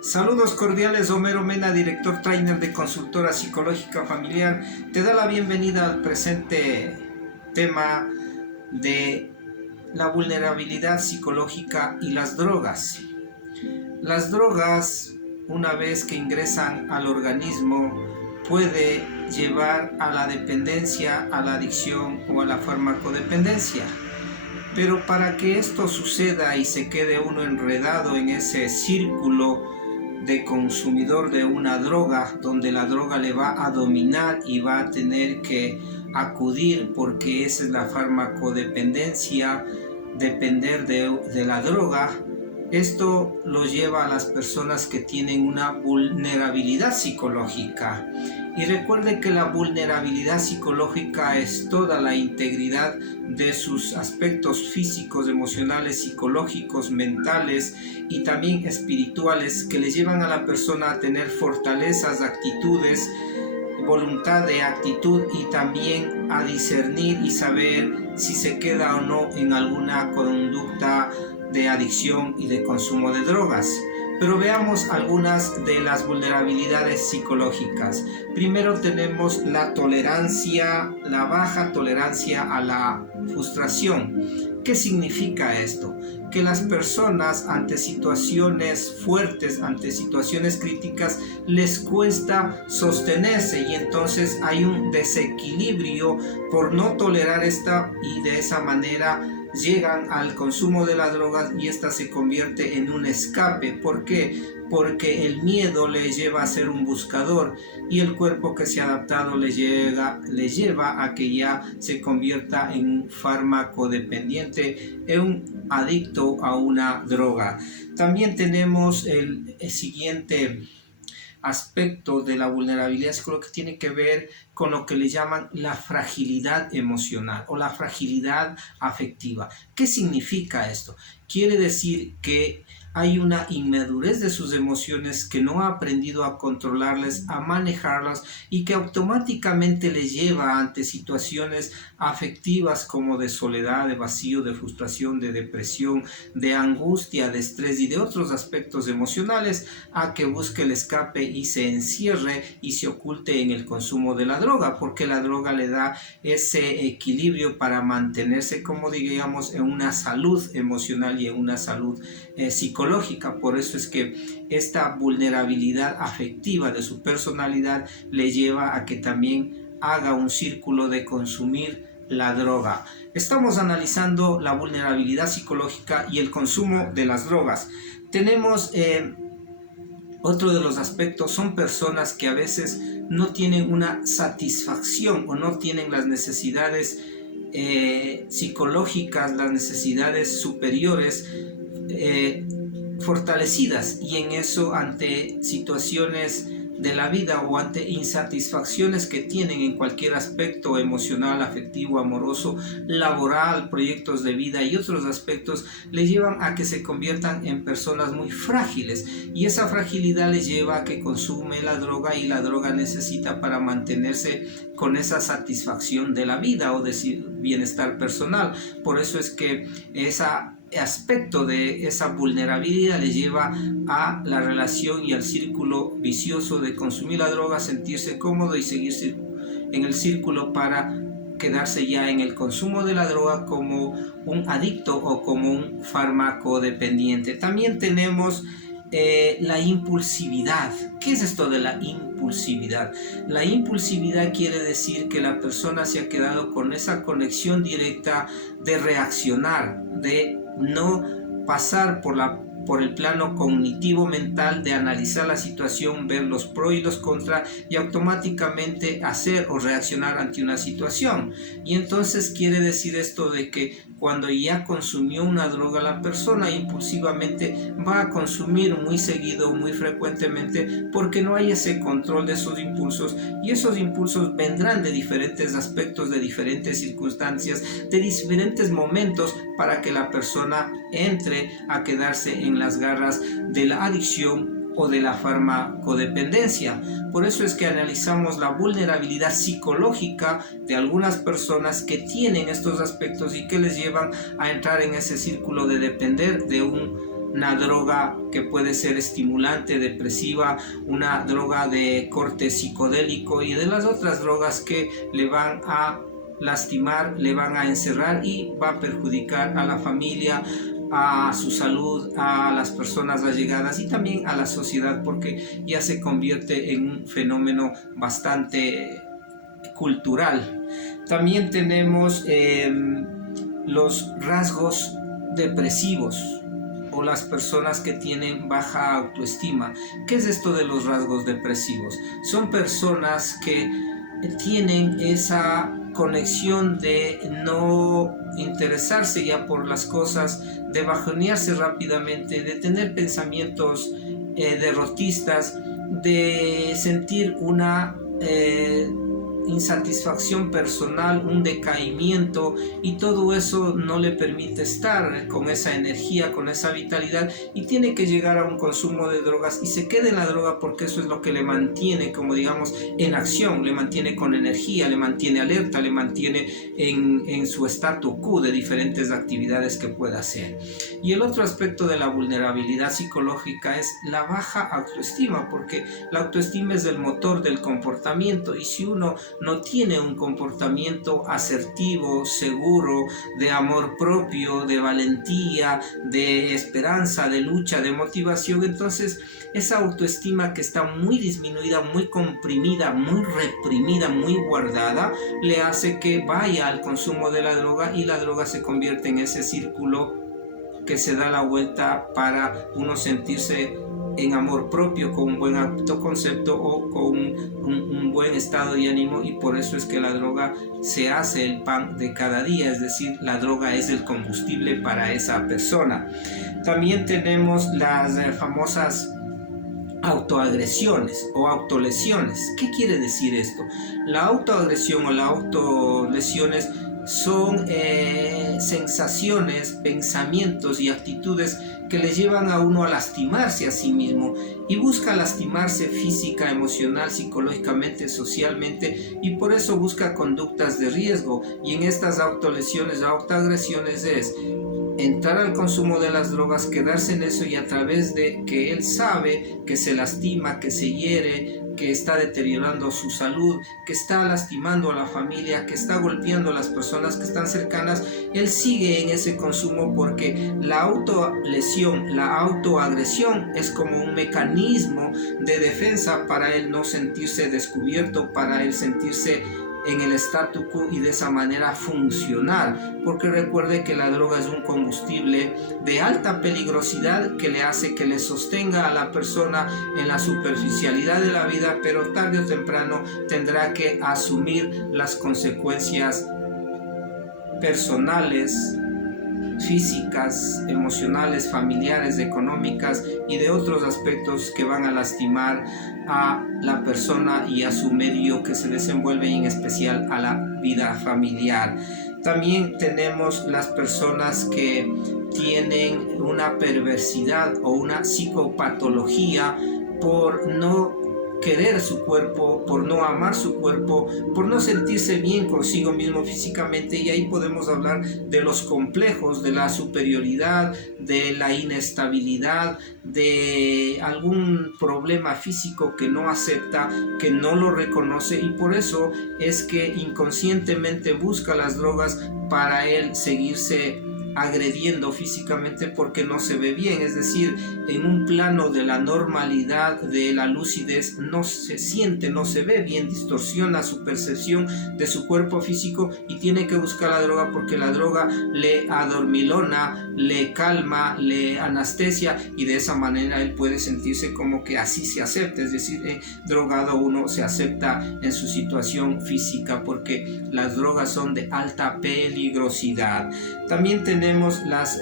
Saludos cordiales, Homero Mena, director trainer de Consultora Psicológica Familiar. Te da la bienvenida al presente tema de la vulnerabilidad psicológica y las drogas. Las drogas, una vez que ingresan al organismo, puede llevar a la dependencia, a la adicción o a la farmacodependencia. Pero para que esto suceda y se quede uno enredado en ese círculo de consumidor de una droga, donde la droga le va a dominar y va a tener que acudir, porque esa es la farmacodependencia, depender de la droga, esto lo lleva a las personas que tienen una vulnerabilidad psicológica. Y recuerde que la vulnerabilidad psicológica es toda la integridad de sus aspectos físicos, emocionales, psicológicos, mentales y también espirituales, que le llevan a la persona a tener fortalezas, actitudes, voluntad de actitud y también a discernir y saber si se queda o no en alguna conducta de adicción y de consumo de drogas. Pero veamos algunas de las vulnerabilidades psicológicas. Primero tenemos la tolerancia, la baja tolerancia a la frustración. ¿Qué significa esto? Que las personas ante situaciones fuertes, ante situaciones críticas, les cuesta sostenerse y entonces hay un desequilibrio por no tolerar esta, y de esa manera llegan al consumo de las drogas y esta se convierte en un escape. ¿Por qué? Porque el miedo le lleva a ser un buscador y el cuerpo que se ha adaptado le lleva a que ya se convierta en un farmacodependiente, en un adicto a una droga. También tenemos el siguiente aspecto de la vulnerabilidad psicológica, que tiene que ver con lo que le llaman la fragilidad emocional o la fragilidad afectiva. ¿Qué significa esto? Quiere decir que hay una inmadurez de sus emociones, que no ha aprendido a controlarlas, a manejarlas, y que automáticamente le lleva ante situaciones afectivas como de soledad, de vacío, de frustración, de depresión, de angustia, de estrés y de otros aspectos emocionales, a que busque el escape y se encierre y se oculte en el consumo de la droga, porque la droga le da ese equilibrio para mantenerse, como digamos, en una salud emocional y en una salud psicológica. Por eso es que esta vulnerabilidad afectiva de su personalidad le lleva a que también haga un círculo de consumir la droga. Estamos analizando la vulnerabilidad psicológica y el consumo de las drogas. Tenemos otro de los aspectos, son personas que a veces no tienen una satisfacción o no tienen las necesidades psicológicas, las necesidades superiores fortalecidas, y en eso, ante situaciones de la vida o ante insatisfacciones que tienen en cualquier aspecto emocional, afectivo, amoroso, laboral, proyectos de vida y otros aspectos, les llevan a que se conviertan en personas muy frágiles, y esa fragilidad les lleva a que consume la droga, y la droga necesita para mantenerse con esa satisfacción de la vida o de bienestar personal. Por eso es que esa aspecto de esa vulnerabilidad le lleva a la relación y al círculo vicioso de consumir la droga, sentirse cómodo y seguirse en el círculo para quedarse ya en el consumo de la droga como un adicto o como un fármaco dependiente. También tenemos la impulsividad. ¿Qué es esto de la impulsividad? La impulsividad quiere decir que la persona se ha quedado con esa conexión directa de reaccionar, de no pasar por el plano cognitivo mental, de analizar la situación, ver los pros y los contras y automáticamente hacer o reaccionar ante una situación. Y entonces quiere decir esto de que cuando ya consumió una droga, la persona impulsivamente va a consumir muy seguido, muy frecuentemente, porque no hay ese control de sus impulsos, y esos impulsos vendrán de diferentes aspectos, de diferentes circunstancias, de diferentes momentos, para que la persona entre a quedarse en las garras de la adicción o de la farmacodependencia. Por eso es que analizamos la vulnerabilidad psicológica de algunas personas que tienen estos aspectos y que les llevan a entrar en ese círculo de depender de un una droga que puede ser estimulante, depresiva, una droga de corte psicodélico y de las otras drogas que le van a lastimar, le van a encerrar y va a perjudicar a la familia, a su salud, a las personas allegadas y también a la sociedad, porque ya se convierte en un fenómeno bastante cultural. También tenemos los rasgos depresivos o las personas que tienen baja autoestima. ¿Qué es esto de los rasgos depresivos? Son personas que tienen esa conexión de no interesarse ya por las cosas, de bajonearse rápidamente, de tener pensamientos derrotistas, de sentir una insatisfacción personal, un decaimiento, y todo eso no le permite estar con esa energía, con esa vitalidad, y tiene que llegar a un consumo de drogas y se queda en la droga porque eso es lo que le mantiene, como digamos, en acción, le mantiene con energía, le mantiene alerta, le mantiene en su statu quo de diferentes actividades que pueda hacer. Y el otro aspecto de la vulnerabilidad psicológica es la baja autoestima, porque la autoestima es el motor del comportamiento, y si uno no tiene un comportamiento asertivo, seguro, de amor propio, de valentía, de esperanza, de lucha, de motivación, entonces esa autoestima que está muy disminuida, muy comprimida, muy reprimida, muy guardada, le hace que vaya al consumo de la droga, y la droga se convierte en ese círculo que se da la vuelta para uno sentirse en amor propio, con un buen autoconcepto o con un buen estado de ánimo, y por eso es que la droga se hace el pan de cada día, es decir, la droga es el combustible para esa persona. También tenemos las famosas autoagresiones o autolesiones. ¿Qué quiere decir esto? La autoagresión o la autolesiones son sensaciones, pensamientos y actitudes que le llevan a uno a lastimarse a sí mismo, y busca lastimarse física, emocional, psicológicamente, socialmente, y por eso busca conductas de riesgo. Y en estas autolesiones, autoagresiones, es entrar al consumo de las drogas, quedarse en eso, y a través de que él sabe que se lastima, que se hiere, que está deteriorando su salud, que está lastimando a la familia, que está golpeando a las personas que están cercanas, él sigue en ese consumo, porque la autolesión, la autoagresión es como un mecanismo de defensa para él no sentirse descubierto, para él sentirse en el statu quo y de esa manera funcionar, porque recuerde que la droga es un combustible de alta peligrosidad que le hace que le sostenga a la persona en la superficialidad de la vida, pero tarde o temprano tendrá que asumir las consecuencias personales, físicas, emocionales, familiares, económicas y de otros aspectos que van a lastimar a la persona y a su medio que se desenvuelve, y en especial a la vida familiar. También tenemos las personas que tienen una perversidad o una psicopatología por no querer su cuerpo, por no amar su cuerpo, por no sentirse bien consigo mismo físicamente, y ahí podemos hablar de los complejos, de la superioridad, de la inestabilidad, de algún problema físico que no acepta, que no lo reconoce, y por eso es que inconscientemente busca las drogas para él seguirse agrediendo físicamente porque no se ve bien, es decir, en un plano de la normalidad, de la lucidez, no se siente, no se ve bien, distorsiona su percepción de su cuerpo físico, y tiene que buscar la droga porque la droga le adormilona, le calma, le anestesia, y de esa manera él puede sentirse como que así se acepta, es decir, drogado uno se acepta en su situación física, porque las drogas son de alta peligrosidad. También tenemos las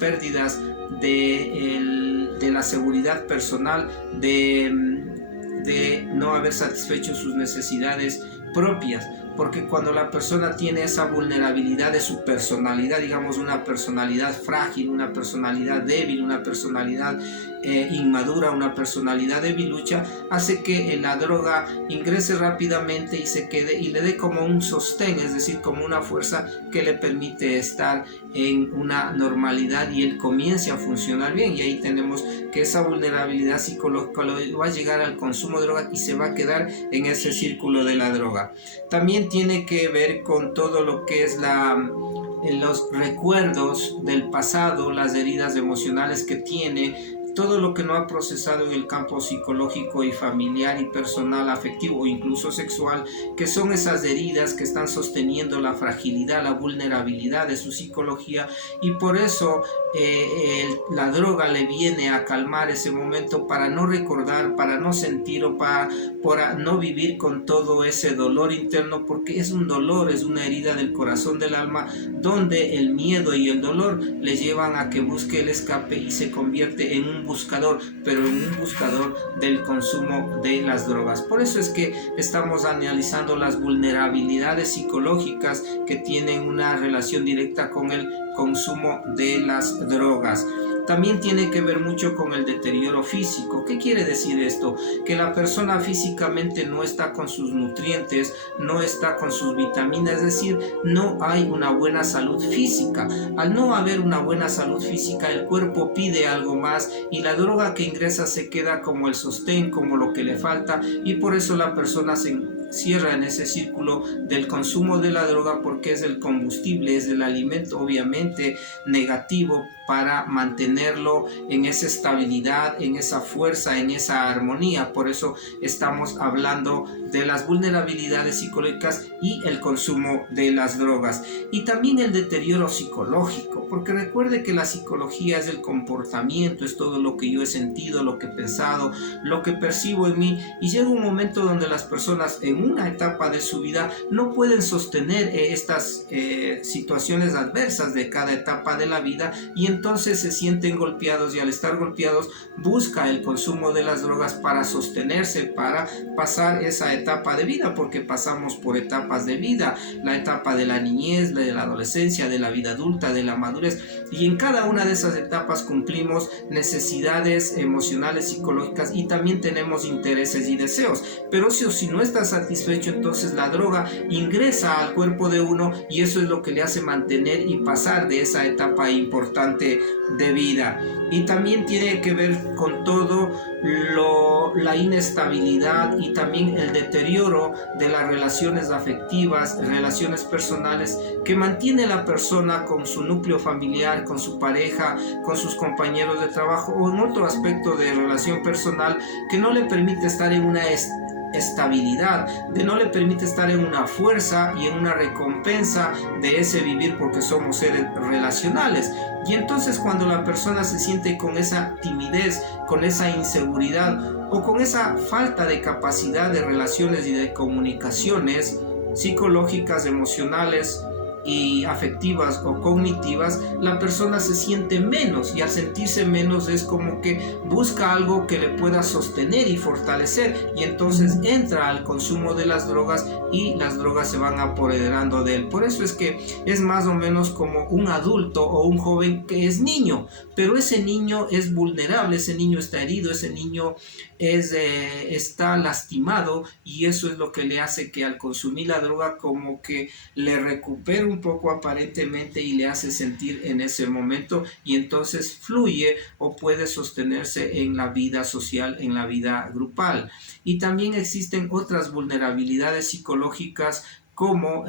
pérdidas de la seguridad personal, de no haber satisfecho sus necesidades propias. porque cuando la persona tiene esa vulnerabilidad de su personalidad, digamos una personalidad frágil, una personalidad débil, una personalidad inmadura, una personalidad debilucha, hace que la droga ingrese rápidamente y se quede y le dé como un sostén, es decir, como una fuerza que le permite estar en una normalidad y él comience a funcionar bien. Y ahí tenemos que esa vulnerabilidad psicológica va a llegar al consumo de droga y se va a quedar en ese círculo de la droga. También tiene que ver con todo lo que es los recuerdos del pasado, las heridas emocionales que tiene, todo lo que no ha procesado en el campo psicológico y familiar y personal, afectivo o incluso sexual, que son esas heridas que están sosteniendo la fragilidad, la vulnerabilidad de su psicología, y por eso la droga le viene a calmar ese momento para no recordar, para no sentir o para no vivir con todo ese dolor interno, porque es un dolor, es una herida del corazón del alma, donde el miedo y el dolor le llevan a que busque el escape y se convierte en un buscador, pero en un buscador del consumo de las drogas. Por eso es que estamos analizando las vulnerabilidades psicológicas que tienen una relación directa con el consumo de las drogas. También tiene que ver mucho con el deterioro físico. ¿Qué quiere decir esto? Que la persona físicamente no está con sus nutrientes, no está con sus vitaminas, es decir, no hay una buena salud física. Al no haber una buena salud física, el cuerpo pide algo más y la droga que ingresa se queda como el sostén, como lo que le falta, y por eso la persona se cierra en ese círculo del consumo de la droga, porque es el combustible, es el alimento obviamente negativo para mantenerlo en esa estabilidad, en esa fuerza, en esa armonía. Por eso estamos hablando de las vulnerabilidades psicológicas y el consumo de las drogas. Y también el deterioro psicológico, porque recuerde que la psicología es el comportamiento, es todo lo que yo he sentido, lo que he pensado, lo que percibo en mí, y llega un momento donde las personas en una etapa de su vida no pueden sostener estas situaciones adversas de cada etapa de la vida, y entonces se sienten golpeados, y al estar golpeados busca el consumo de las drogas para sostenerse, para pasar esa etapa de vida, porque pasamos por etapas de vida, la etapa de la niñez, de la adolescencia, de la vida adulta, de la madurez, y en cada una de esas etapas cumplimos necesidades emocionales, psicológicas, y también tenemos intereses y deseos. Pero si no está satisfecho, entonces la droga ingresa al cuerpo de uno, y eso es lo que le hace mantener y pasar de esa etapa importante de vida. Y también tiene que ver con todo la inestabilidad y también el deterioro de las relaciones afectivas, relaciones personales, que mantiene la persona con su núcleo familiar, con su pareja, con sus compañeros de trabajo o en otro aspecto de relación personal, que no le permite estar en una estabilidad, no le permite estar en una fuerza y en una recompensa de ese vivir, porque somos seres relacionales. Y entonces cuando la persona se siente con esa timidez, con esa inseguridad o con esa falta de capacidad de relaciones y de comunicaciones psicológicas, emocionales y afectivas o cognitivas, la persona se siente menos, y al sentirse menos es como que busca algo que le pueda sostener y fortalecer, y entonces entra al consumo de las drogas y las drogas se van apoderando de él. Por eso es que es más o menos como un adulto o un joven que es niño, pero ese niño es vulnerable, ese niño está herido, ese niño está lastimado, y eso es lo que le hace que al consumir la droga como que le recupere un poco aparentemente y le hace sentir en ese momento, y entonces fluye o puede sostenerse en la vida social, en la vida grupal. Y también existen otras vulnerabilidades psicológicas como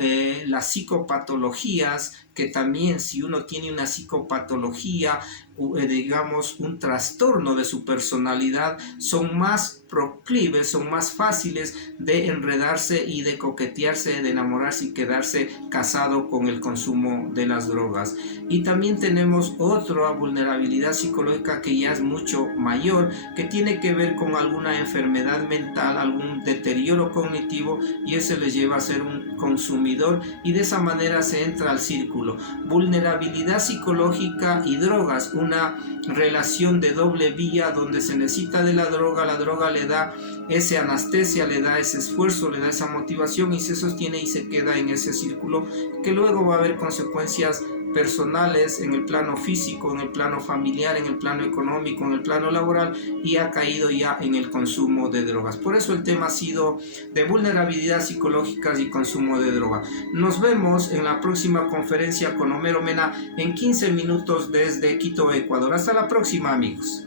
las psicopatologías, que también si uno tiene una psicopatología, digamos un trastorno de su personalidad, son más proclives, son más fáciles de enredarse y de coquetearse, de enamorarse y quedarse casado con el consumo de las drogas. Y también tenemos otra vulnerabilidad psicológica que ya es mucho mayor, que tiene que ver con alguna enfermedad mental, algún deterioro cognitivo, y eso les lleva a ser un consumidor, y de esa manera se entra al círculo. Vulnerabilidad psicológica y drogas, una relación de doble vía donde se necesita de la droga le da esa anestesia, le da ese esfuerzo, le da esa motivación y se sostiene y se queda en ese círculo que luego va a haber consecuencias personales en el plano físico, en el plano familiar, en el plano económico, en el plano laboral y ha caído ya en el consumo de drogas. Por eso el tema ha sido de vulnerabilidad psicológica y consumo de droga. Nos vemos en la próxima conferencia con Homero Mena en 15 minutos desde Quito, Ecuador. Hasta la próxima, amigos.